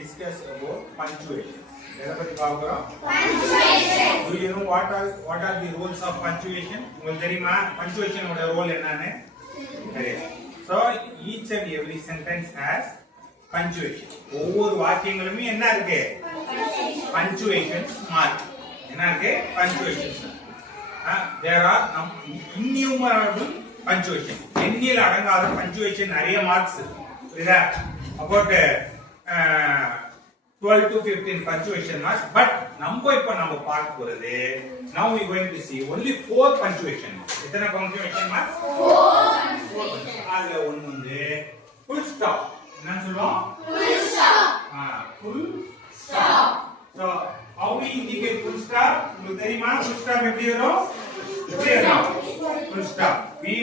discuss about punctuation. Punctuation. Do you know what are the rules of punctuation? உங்களுக்கு தெரியுமா punctuation ஓட ரோல் என்னன்னு? So each and every sentence has punctuation. ஒவ்வொரு வாக்கியங்களுமே என்ன இருக்கு? Punctuation mark. என்ன இருக்கு? Punctuation. There are innumerable punctuation. எண்ணில் அடங்காத punctuation நிறைய marks புரியுதா? About 12 to 15 punctuation marks, but நம்ம பார்க்க போறது now we going to see only 4 punctuation marks. எத்தனை punctuation marks? 4. அதுல ஒன்னு வந்து full stop. என்ன சொல்றோம்? Full stop. Full stop. So how we indicate full stop? உங்களுக்கு தெரியுமா full stop எப்படி வரும்? Full stop. We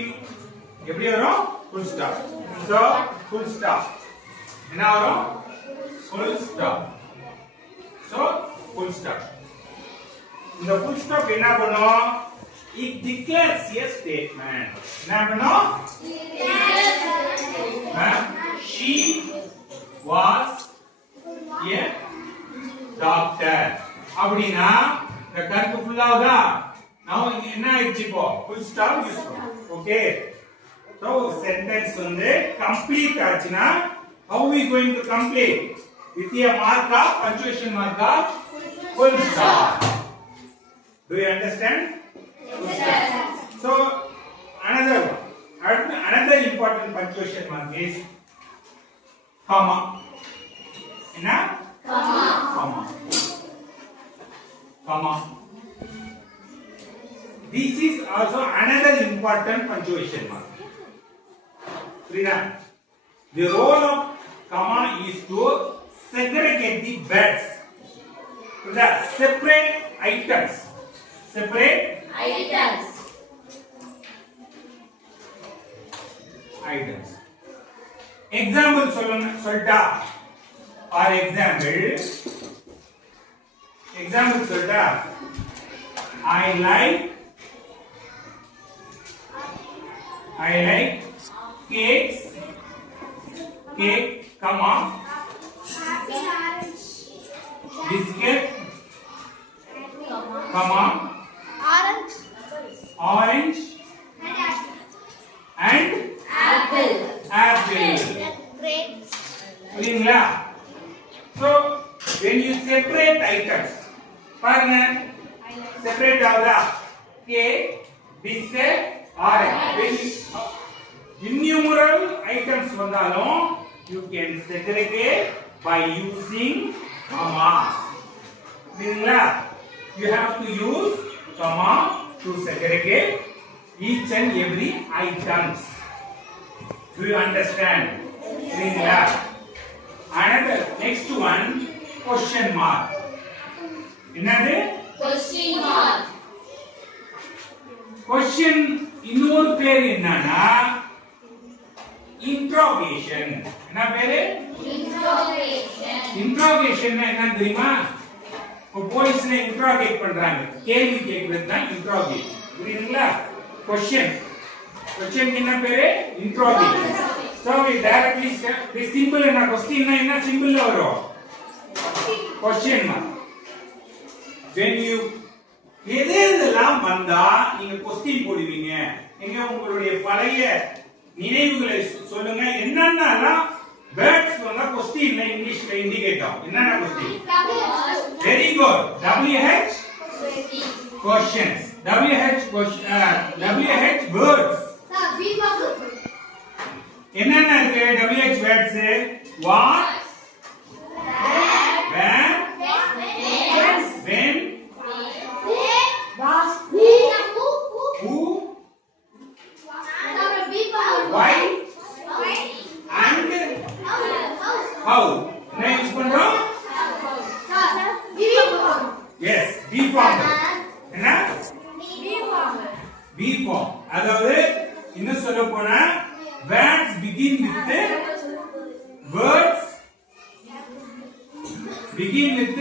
எப்படி வரும்? Full stop. So full stop. என்ன வரும்? Full stop. So full stop. இந்த full stop என்ன பண்ணும்? It declares a statement. என்ன பண்ணும்? She was a doctor. அப்படினா இந்த கருத்து ஃபுல் ஆகுதா? now இங்க என்ன ஆயிடுச்சு இப்போ? full stop யூஸ் பண்ணோம். ஓகே. so sentence வந்து complete ஆச்சுனா how we going to complete? With a mark of punctuation mark of full stop. Do you understand? Yes. So another important punctuation mark is comma. Enna? Comma. This is also another important punctuation mark. Rina, the role of comma is to segregate the words to the separate items. Example சொல்லிட்டா or example சொல்லிட்டா I like cake, comma, biscuit, comma, orange, and apple. புரியுங்களா? So when you separate items, பாருங்க separate ஆகுதா? cake, biscuit, orange. Innumerable items வந்தாலும் you can segregate by using commas. புரியுங்களா? You have to use comma to segregate each and every items. Do you understand? புரியுங்களா? Another next one question mark. என்னது? question mark. question இன்னொரு பேர் என்னன்னா interrogation. என்ன பேரு? interrogation என்ன தெரியுமா? போலீஸ்ல இன்டராகேட் பண்றாங்க, கேள்வி கேக்குறது தான் இன்டராகேட். புரியுதுங்களா? question என்ன பேரு? interrogation. so we directly the symbol என்ன question என்ன சிம்பிள்ல வரும்? question mark. when you எதெல்லாம் வந்தா நீங்க question போடுவீங்க? நீங்க உங்களுடைய பழைய நினைவுகளை சொல்லுங்க. என்னென்னலாம் words வந்தா question இங்கிலீஷ்ல இண்டிகேட் ஆகும். என்னென்ன question? very good. WH questions. WH words. என்னென்ன இருக்கு? WH words what, where, when, who, why, and how. என்ன யூஸ் பண்றோம்? yes, B form. என்ன? B form. அதாவது இன்னும் சொல்ல போனா words begin with words begins with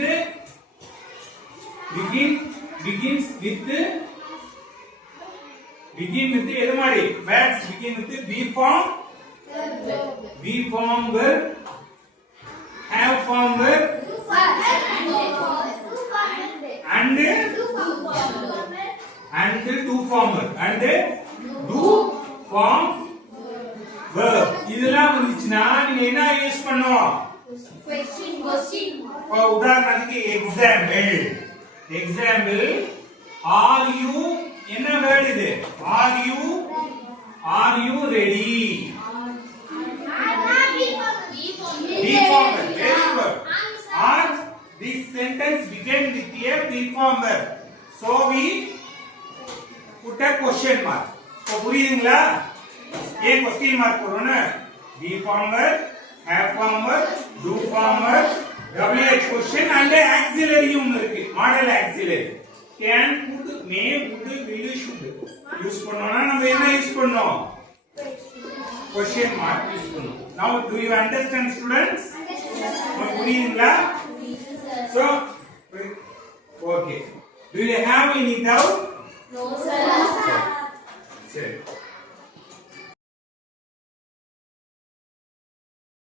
எது மாதிரி? words begin with B form verb, have form verb, and do form verb and do form verb இதெல்லாம் வந்துச்சுனா நீங்க என்ன யூஸ் பண்ணனும் question உதாரணத்துக்கு example are you என்ன வேர்ட் இது are you ready be form verb very good are this sentence began with a be form verb so we put a question mark so புரியுதுங்களா ஏன் question mark போறோம்னா be form verb have form verb do form verb wh question and auxiliary ஒன்னு இருக்கு model auxiliary can put may would will should use பண்ணோம்னா நம்ம என்ன யூஸ் பண்ணோம் question mark use பண்ணோம் now do you understand students புரியுதுங்களா so okay do you have any doubt no sir சரி